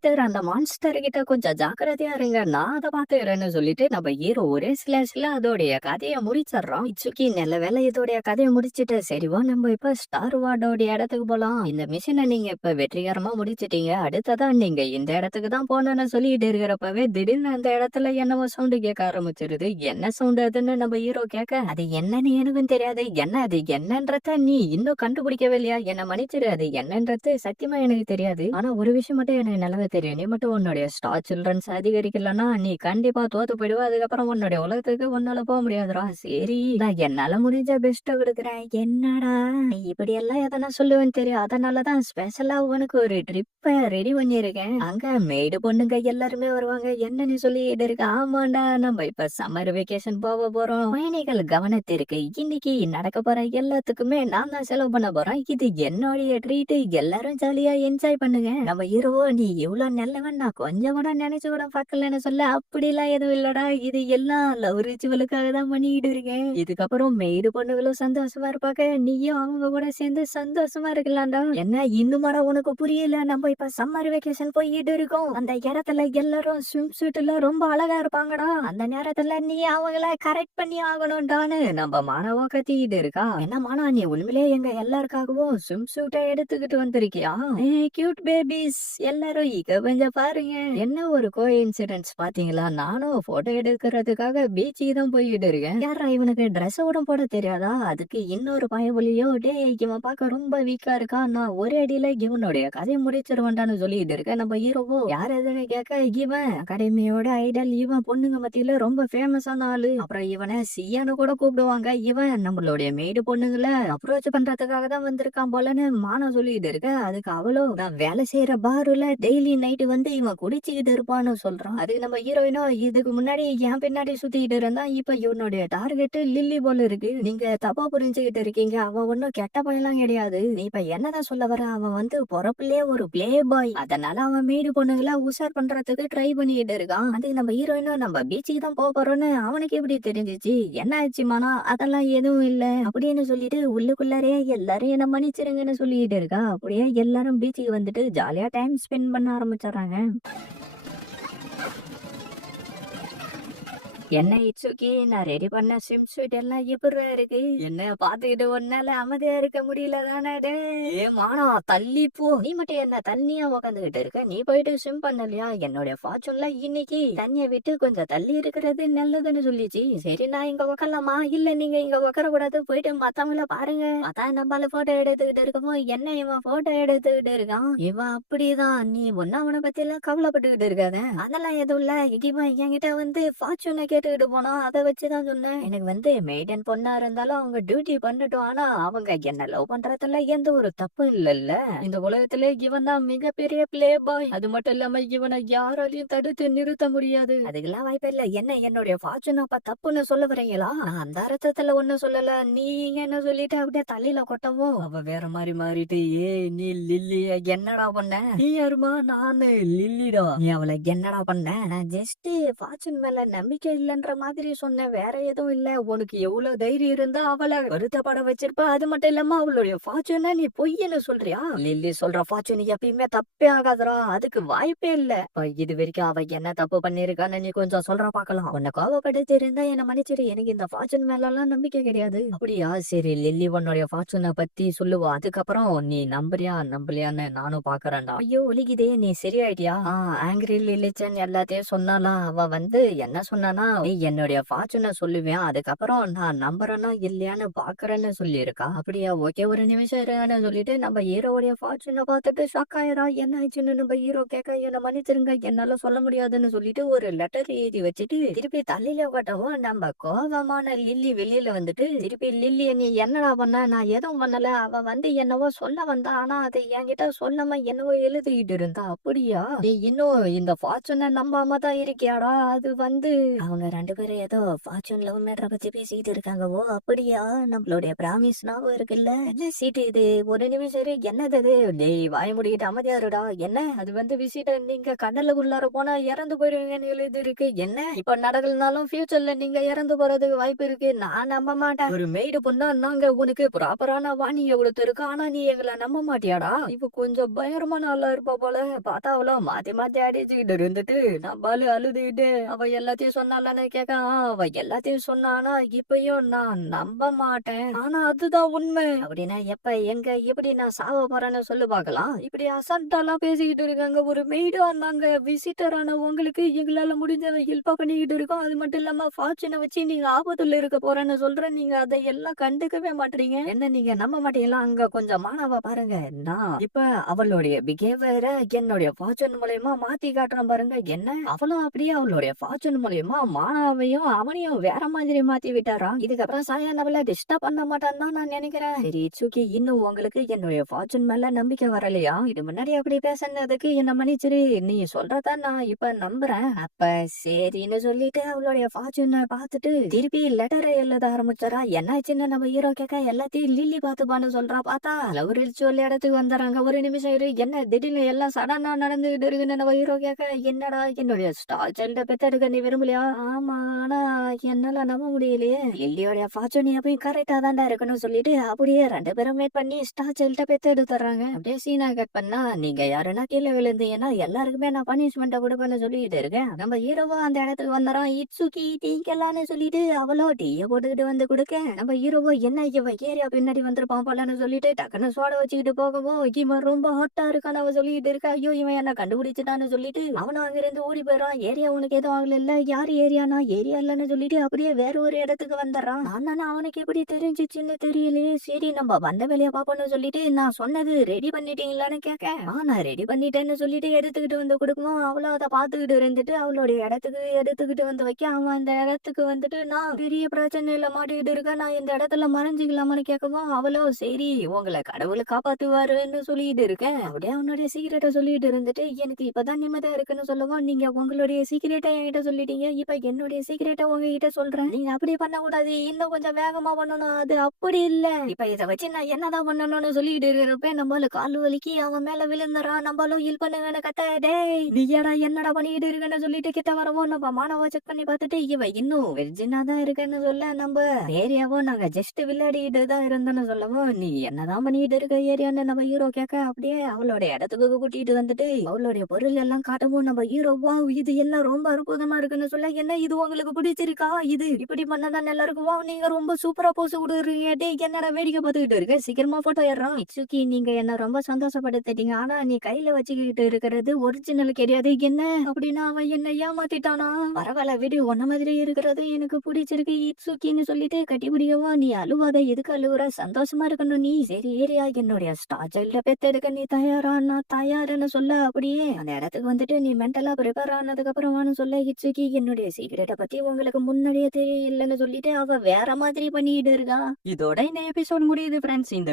Master அந்த monster கிட்ட கொஞ்சம் ஜாக்கிரதையா இருங்க. நான் அத பாத்துக்கிறேன்னு சொல்லிட்டு நம்ம ஹீரோ ஒரே ஸ்லாஷ்ல அதோடைய கதைய முடிச்சிடுறோம். இட்சுகி நல்ல வேளை இதோடைய கதைய முடிச்சுட்டு, சரி வா நம்ம இப்ப ஸ்டார் வார்டோடைய இடத்துக்கு போலாம். இந்த மிஷின நீங்க இப்ப வெற்றிகரமா முடிச்சிட்டீங்க. அடுத்ததா நீங்க இந்த இடத்துக்கு தான் போகணும்னு சொல்லிட்டு இருக்கிறப்பவே திடீர்னு அந்த இடத்துல என்னவோ சவுண்ட் கேட்க ஆரம்பிச்சிருது. என்ன சவுண்ட் அதுன்னு நம்ம ஹீரோ கேட்க, அது என்னன்னு எனக்கும் தெரியாது. என்ன அது என்னன்றத நீ இன்னும் கண்டுபிடிக்கவே இல்லையா? என்ன மன்னிச்சிரு, அது என்னன்றது சத்தியமா எனக்கு தெரியாது. ஆனா ஒரு விஷயம் மட்டும் எனக்கு நல்லாவே தெரியும். நீ மட்டும் உன்னுடைய ஸ்டார் சில்ட்ரன்ஸ் அதிகரிக்கலன்னா நீ கண்டிப்பா தோத்து போயிடுவ. அதுக்கப்புறம் உன்னுடைய உலகத்துக்கு உன்னால போக முடியாதுடா. சரி நான் என்னால முடிஞ்ச பெஸ்ட்டை கொடுக்குறேன். என்னடா நீ இப்படி எல்லாம் எதனா சொல்லுவேன்னு தெரியும். அதனாலதான் ஸ்பெஷலா உனக்கு ஒரு ட்ரிப்ப ரெடி பண்ணிருக்கேன். அங்க மேடு பொண்ணுங்க எல்லாருமே வருவாங்க. என்னன்னு சொல்லிட்டு இருக்க. ஆமாண்டா, நம்ம இப்ப சம்மர் வெக்கேஷன் போக போறோம். பயணிகள் கவனத்திற்கு இன்னைக்கு நடக்க போற எல்லாத்துக்குமே நான் தான் செலவு பண்ண போறேன். இது என்னுடைய ட்ரீட். எல்லாரும் ஜாலியா என்ஜாய் பண்ணுங்க. நம்ம ஹீரோ, நீ இவ்வளவு நல்லவன் நான் கொஞ்சம் கூட நினைச்சு கூட பாக்கலன்னு சொல்ல, அப்படிலாம் எதுவும் இல்லடா. இது எல்லாம் லவ் ரிச்சுவலுக்காக தான் பண்ணிட்டு இருக்கேன். இதுக்கப்புறம் மெய்டு பொண்ணுகளும் சந்தோஷமா இருப்பாங்க. நீயும் அவங்க கூட சேர்ந்து சந்தோஷமா இருக்கலாம்டா. என்ன இன்னுமாடா உனக்கு புரியல? நம்ம இப்ப சம்மர் வெக்கேஷன் போயிட்டு இருக்கோம். அந்த இடத்துல எல்லாரும் ஸ்விம் சூட்ல ரொம்ப அழகா இருப்பாங்கடா. அந்த நேரத்துல நீ அவங்கள கரெக்ட் பண்ணி ஆகணும்டான்னு நம்ம மானவா கத்திக்கிட்டு இருக்கா. என்ன மானா, நீ உண்மையிலே எங்க எல்லாருக்காகவும் ஸ்விம் சூட்டை எடுத்துக்கிட்டு வந்திருக்கியா? கியூட் பேபிஸ் எல்லாரும் இங்க கொஞ்சம் பாருங்க. என்ன ஒரு கோ இன்சிடென்ட்ஸ் பாத்தீங்களா? நானும் போட்டோ எடுக்கிறதுக்காக பீச்சுக்கு தான் போய்கிட்டு இருக்கேன். யாரா இவனுக்கு ட்ரெஸ் கூட போட தெரியாதா? அதுக்கு இன்னொரு பயபுலியோ, டே இவன் பார்க்க ரொம்ப வீக்கா இருக்கா, நான் ஒரே அடியில இவனுடைய கதையை முடிச்சிருவான்டான்னு சொல்லிட்டு இருக்கேன். நம்ம ஹீரோவோ யார் எதுன்னு கேட்க, இவன் அகாடமியோட ஐடல், இவன் பொண்ணுங்க மத்தியில ரொம்ப ஃபேமஸான ஆளு. அப்புறம் இவனை சியான்னு கூட கூப்பிடுவாங்க. இவன் நம்மளுடைய மெய்டு பொண்ணுங்களை அப்ரோச் பண்றதுக்காக தான் வந்திருக்கான் போலன்னு மானம் சொல்லிட்டு இருக்க. அதுக்கு அவளோ, நான் வேலை செய்யற பாருல டெய்லி நைட்டு வந்து இவன் குடிச்சுக்கிட்டு இருப்பான்னு சொல்றான். அதுக்கு நம்ம ஹீரோயினோ, இதுக்கு முன்னாடி என் பின்னாடி சுத்திக்கிட்டு இருந்தான், இப்ப இவனுடைய டார்கெட் லில்லி போல இருக்கு. நீங்க தப்பா புரிஞ்சுக்கிட்டு இருக்கீங்க. அவன் ஒன்னும் கெட்ட பையன்லாம் கிடையாது. நீ இப்ப என்னதான் சொல்ல வர? அவன் வந்து பொறப்புலயே ஒரு பிளே பாய். அதனால அவன் மெய்டு பொண்ணுங்களை உஷார் பண்றதுக்கு ட்ரை பண்ணிட்டு இருக்கான். அதுக்கு நம்ம ஹீரோயினும், நம்ம பீச்சுக்கு தான் போக போறோம்னு அவனுக்கு எப்படி தெரிஞ்சிச்சு? என்ன ஆச்சுமானா? அதெல்லாம் எதுவும் இல்ல அப்படின்னு சொல்லிட்டு உள்ளுக்குள்ளாரே எல்லாரும் என்ன மன்னிச்சிருங்கன்னு சொல்லிட்டு இருக்கா. அப்படியே எல்லாரும் பீச்சுக்கு வந்துட்டு ஜாலியா டைம் ஸ்பெண்ட் பண்ண ஆரம்பிச்சிடுறாங்க. என்ன இட்சுகி, நான் ரெடி பண்ண ஸ்விம் சூட் எல்லாம் எப்படி இருக்கு? என்ன பாத்துக்கிட்டு ஒன்னால அமைதியா இருக்க முடியல தானே? ஏ மானா, தள்ளி போ. நீ மட்டும் என்ன தண்ணியா உக்காந்துகிட்டு இருக்க? நீ போயிட்டு ஸ்விம் பண்ணலையா? என்னுடைய ஃபார்ச்சூன்ல இன்னைக்கு தண்ணிய விட்டு கொஞ்சம் தள்ளி இருக்கிறது நல்லதுன்னு சொல்லிச்சு. சரி நான் இங்க உக்காரலாமா? இல்ல நீங்க இங்க உக்கார கூடாது, போயிட்டு மத்தவங்கள பாருங்க. அதான் நம்மள போட்டோ எடுத்துக்கிட்டு இருக்கமோ என்ன இவன் போட்டோ எடுத்துக்கிட்டு இருக்கான். இவன் அப்படிதான். நீ ஒன்னும் அவனை பத்தி எல்லாம் கவலைப்பட்டுக்கிட்டு இருக்காத. அதெல்லாம் எதுவும் இல்ல. இவன் என்கிட்ட வந்து ஃபார்ச்சூனை கேட்டுக்கிட்டு போனா அதை வச்சுதான் சொன்னேன். எனக்கு வந்து மெய்டன் பொண்ணா இருந்தாலும் அவங்க டியூட்டி பண்ணட்டும். ஆனா அவங்க என்ன லவ் பண்றதுல எந்த ஒரு தப்பு இல்லல்ல. இந்த உலகத்திலே இவன் தான் மிகப்பெரிய பிளே பாய். அது மட்டும் இல்லாம இவனை யாராலையும் தடுத்து நிறுத்த முடியாது. அதுக்கெல்லாம் வாய்ப்பு இல்ல. என்ன என்னுடைய ஃபார்ச்சூன் அப்ப தப்புன்னு சொல்ல வரீங்களா? நான் அந்த அர்த்தத்துல ஒண்ணும் சொல்லல. நீங்க என்ன சொல்லிட்டு அப்படியே தலையில கொட்டவும் அவ வேற மாதிரி மாறிட்டு, ஏ நீ லில்லிய என்னடா பண்ண? நீ யாருமா? நானு லில்லிடா. நீ அவளை என்னடா பண்ண? நான் ஜஸ்ட் ஃபார்ச்சூன் மேல நம்பிக்கை இல்லன்ற மாதிரி சொன்னேன். வேற எதுவும் இல்ல. உனக்கு எவ்வளவு தைரியம் இருந்தா அவளை வருத்தப்பட வச்சிருப்ப. அது மட்டும் இல்லாம அவளுடைய ஃபார்ச்சூனை நீ பொய்ன்னு சொல்றியா? லில்லி சொல்ற ஃபார்ச்சூன் எப்பயுமே தப்பே ஆகாதரா. அதுக்கு வாய்ப்பே இல்ல. இது வரைக்கும் அவ என்ன தப்பு பண்ணிருக்கான்னு நீ கொஞ்சம் சொல்ற பாக்கலாம். உன்னை கோவப்படுத்தி இருந்தா என்ன மன்னிச்சிரு. எனக்கு இந்த ஃபார்ச்சூன் மேல எல்லாம் நம்பிக்கை கிடையாது. அப்படியா? சரி லில்லி உன்னுடைய ஃபார்ச்சூனை பத்தி சொல்லுவா. அதுக்கப்புறம் நீ நம்புறியா நம்பலையான்னு நானும் பாக்குறேன்டா. ஐயோ ஒலிக்குதே, நீ சரியாயிட்டியா? ஆங்கிரி லிலிச்சன் எல்லாத்தையும் சொன்னாலாம். அவ வந்து என்ன சொன்னானா, நீ என்னுடைய ஃபார்ச்சூனை சொல்லுவேன், அதுக்கப்புறம் நான் நம்புறேன்னா இல்லையான்னு பாக்குறேன்னு சொல்லியிருக்கா. அப்படியா? ஓகே ஒரு நிமிஷம் இருன்னு சொல்லிட்டு நம்ம ஹீரோடைய ஃபார்ச்சூனை பார்த்துட்டு ஷாக் ஆயிரா. என்ன ஆச்சுன்னு நம்ம ஹீரோ கேட்க, என்ன மன்னிச்சிருங்க என்னால சொல்ல முடியாதுன்னு சொல்லிட்டு ஒரு லெட்டர் எழுதி வச்சுட்டு திருப்பி தள்ளியில கட்டவும் நம்ம கோபமான லில்லி வெளியில வந்துட்டு, திருப்பி லில்லி நீ என்னடா பண்ண? நான் எதுவும் பண்ணல. அவ வந்து என்னவோ சொல்ல வந்தா, ஆனா அதை என்கிட்ட சொல்லாம என்னவோ எழுதிக்கிட்டு இருந்தா. அப்படியா? நீ இன்னும் இந்த ஃபார்ச்சூனை நம்பாம தான் இருக்கியாடா? அது வந்து அவங்க 2 பேரும் ஏதோ ஃபார்ச்சூன் லவ் மேட்டர பத்தி பேசிட்டு இருக்காங்க. ஓ! அப்படியா? நம்மளுடைய பிராமிஸ் ஞாபகம் இருக்குல்ல? என்ன சீட்டு இது? ஒரு நிமிஷம் இரு. என்னது அது? டேய் வாய மூடிக்கிட்டு அமைதியா இருடா. என்ன? அது வந்து விசிட்டர் நீங்க கடலுக்குள்ளார போனா இறந்து போயிடுவீங்கன்னு எழுதியிருக்கு. என்ன? இப்ப நடக்கலனாலும் ஃபியூச்சர்ல நீங்க இறந்து போறதுக்கு வாய்ப்பு இருக்கு. நான் நம்ப மாட்டேன். ஒரு மெய்டு பொண்ணா நாங்க உனக்கு ப்ராப்பரான வார்னிங்க குடுத்திருக்கோம். ஆனா நீ எங்கள நம்ப மாட்டியாடா? இவ கொஞ்சம் பயங்கரமான ஆளா இருப்பா போல. பார்த்தா அவளும் மாத்தி மாத்தி அடிச்சுக்கிட்டு இருந்துட்டு நம்மால அழுதுகிட்டு அவ எல்லாத்தையும் சொன்னாலன்னு கேட்க அவ எல்லாத்தையும் சொன்னானா இப்பயும் நான் நம்ப மாட்டேன். ஆனா அதுதான் உண்மை. அப்படின்னா எப்ப எங்க எப்படி நான் சாவ போறேன்னு சொல்லு பார்க்கலாம். இப்படி அசால்ட்டாலாம் பேசிக்கிட்டு இருக்காங்க. ஒரு மெய்டா நாங்க விசிட்டர் ஆன உங்களுக்கு எங்களால முடிஞ்ச ஹெல்ப்பா பண்ணிக்கிட்டு இருக்கோம். அது மட்டும் இல்லாம ஃபார்ச்சூனை வச்சு நீங்க ஆபத்துல இருக்க போறேன்னு சொல்றேன். நீங்க அதை எல்லாம் கண்டுக்கவே மாட்டீங்க. என்ன நீங்க நம்ப மாட்டீங்களா? அங்க கொஞ்சம் மானவ பாருங்க. நான் இப்ப அவளுடைய பிஹேவியரை என்னுடைய ஃபார்ச்சூன் மூலியமா மாத்தி காட்டுறேன் பாருங்க. என்ன அவளும் அப்படியே அவளுடைய ஃபார்ச்சூன் மூலியமா மானாவையும் அவனையும் வேற மாதிரி மாத்தி விட்டாராம். இதுக்கப்புறம் சாயான் அவளை டிஸ்டர்ப் பண்ண மாட்டான்னு தான் நான் நினைக்கிறேன். சரி இட்சுகி, இன்னும் உங்களுக்கு என்னுடைய ஃபார்ச்சூன் மேல நம்பிக்கை வரலையா? இது முன்னாடி அப்படி பேசினதுக்கு என்ன மன்னிச்சிரு. நீ சொல்றத நான் இப்ப நம்புறேன். அப்ப சரின்னு சொல்லிட்டு அவளுடைய ஃபார்ச்சூனை பார்த்துட்டு திருப்பி லெட்டரை எழுத ஆரம்பிச்சாரா. என்னாச்சுன்னு நம்ம ஹீரோ கேட்க எல்லாத்தையும் லில்லி பார்த்துப்பான்னு சொல்றா. பார்த்தா லவ் சொல்லி இடத்துக்கு வந்துடுறாங்க. ஒரு நிமிஷம் இரு. என்ன திடீர்னு எல்லாம் சடனா நடந்துகிட்டு இருக்குன்னு நம்ம ஹீரோ கேட்க என்னடா என்னுடைய ஸ்டார் சைல்ட பெத்தெடுக்க நீ விரும்பலையா? ஆமா, ஆனா என்னால நம்ப முடியலையே. லில்லியோட ஃபார்ச்சூன் எப்பயும் கரெக்டா தான்டா இருக்கணும்னு சொல்லிட்டு அப்படியே 2 பேரும் மேட் பண்ணி ஸ்டார் சைல்ட பெத்தெடுத்துறாங்க. அப்படியே சீனா கட் பண்ணா நீங்க யாருன்னா கீழே விழுந்தீங்கன்னா எல்லாருக்குமே நான் பனிஷ்மெண்ட்டை கொடுப்பேன்னு சொல்லிட்டு இருக்கேன். நம்ம ஹீரோவா அந்த இடத்துக்கு வந்துறான். இட்சுகி டீக்கலான்னு சொல்லிட்டு அவளோ டீய போட்டுக்கிட்டு வந்து கொடுக்க நம்ம ஹீரோவோ என்ன இவ ஏரியா பின்னாடி வந்திருப்பான் போலன்னு சொல்லிட்டு டக்குன்னு சோட வச்சுக்கிட்டு போகவும் இவன் ரொம்ப ஹாட்டா இருக்கான்னு அவ சொல்லிட்டு இருக்கா. ஐயோ இவன் என்ன கண்டுபிடிச்சிட்டான்னு சொல்லிட்டு அவனும் அங்கிருந்து ஓடி போயிடான். ஏரியா உனக்கு எதுவும் ஆகல இல்ல? யார் ஏரியானா? ஏரியா இல்லன்னு சொல்லிட்டு அப்படியே வேற ஒரு இடத்துக்கு வந்துடுறான். நான் அவனுக்கு எப்படி தெரிஞ்சிச்சுன்னு தெரியலையே. சரி நம்ம வந்த வேலையை பாப்போம்னு சொல்லிட்டு நான் சொன்னது ரெடி பண்ணிட்டீங்களான்னு கேட்க நான் ரெடி பண்ணிட்டேன்னு சொல்லிட்டு எடுத்துக்கிட்டு வந்து கொடுக்கணும். அவளும் அதை பார்த்துக்கிட்டு இருந்துட்டு அவளுடைய இடத்துக்கு எடுத்துக்கிட்டு வந்து வைக்க அவன் அந்த இடத்துக்கு வந்துட்டு நான் பெரிய பிரச்சனையில மாட்டிக்கிட்டு இருக்கேன். நான் இந்த இடத்துல மறைஞ்சிக்கலாமான்னு கேட்கவும் அவளோ சரி உங்களை கடவுளை காப்பாத்துவாருன்னு சொல்லிட்டு இருக்கேன். அப்படியே அவனுடைய சீக்கிரட்டை சொல்லிட்டு இருந்துட்டு எனக்கு இப்பதான் நிம்மதியா இருக்குன்னு சொல்லவும் நீங்க உங்களுடைய சீக்கிரட்டை என்கிட்ட சொல்லிட்டீங்க. இப்ப என்னுடைய சீக்கிரட்டை உங்ககிட்ட சொல்றேன். நீங்க அப்படி பண்ண கூடாது. இன்னும் கொஞ்சம் வேகமா பண்ணணும். அது அப்படி இல்ல. இப்ப இதை வச்சு நான் என்னதான் பண்ணணும்னு சொல்லிட்டு இருக்கிறப்ப நம்மள கால் வலிக்கு அவன் மேல விழுந்துறான். நம்மளும் ஹீல் பண்ணுங்கன்னு கத்த டேய் நீ என்னடா பண்ணிட்டு இருக்கன்னு சொல்லிட்டு கிட்ட வரவும் நம்ம மானவ செக் பண்ணி பார்த்துட்டு இவ இன்னும் வெர்ஜினா தான் இருக்குன்னு சொல்ல நம்ம ஏரியாவோ நாங்க ஜஸ்ட் விளையாடிட்டு தான் இருந்தோம்னு சொல்லவும் நீ என்னதான் பண்ணிட்டு இருக்க ஏரியான்னு நம்ம ஹீரோ கேட்க அப்படியே அவளோட இடத்துக்கு கூட்டிட்டு வந்துட்டு அவளுடைய பொருள் எல்லாம் காட்டவும் நம்ம ஹீரோ வா இது எல்லாம் ரொம்ப அற்புதமா இருக்குன்னு சொல்ல என்ன இது உங்களுக்கு பிடிச்சிருக்கா? இது இப்படி பண்ணதான் எல்லாருக்கும் வா நீங்க ரொம்ப சூப்பரா போஸ் விடுறீங்க. டேய் என்னடா வேடிக்கை பார்த்துக்கிட்டு இருக்க? சீக்கிரமா போட்டோ ஏறான். இட்சுகி நீங்க என்ன ரொம்ப சந்தோஷப்படுத்திட்டீங்க. ஆனா நீ கையில வச்சுக்கிட்டு இருக்கிறது ஒரிஜினல் கிடையாது. என்ன அப்படின்னா அவன் என்ன ஏமாத்திட்டானா? பரவாயில்ல விடு, உன்ன மாதிரி இருக்கிறது எனக்கு பிடிச்சிருக்கு இட்சுகின்னு சொல்லிட்டு கட்டி பிடிக்கவா நீ அழுவாத, எதுக்கு அழுவுற? சந்தோஷமா இருக்கணும் நீ. சரி ஏரியா என்னுடைய ஸ்டார் சைல்ட பெத்தெடுக்க நீ தயாரா? நான் தயாருன்னு சொல்ல அப்படியே அந்த இடத்துக்கு வந்துட்டு நீ மென்டலா ப்ரிப்பேர் ஆனதுக்கு அப்புறமானு சொல்ல இட்சுகி என்னுடைய சீக்கிரட்டை பத்தி உங்களுக்கு முன்னாடியே தெரியலன்னு சொல்லிட்டு அவ வேற மாதிரி பண்ணிட்டு இருக்கா. இதோட இந்த எபிசோட் முடியுது ஃப்ரெண்ட்ஸ். இந்த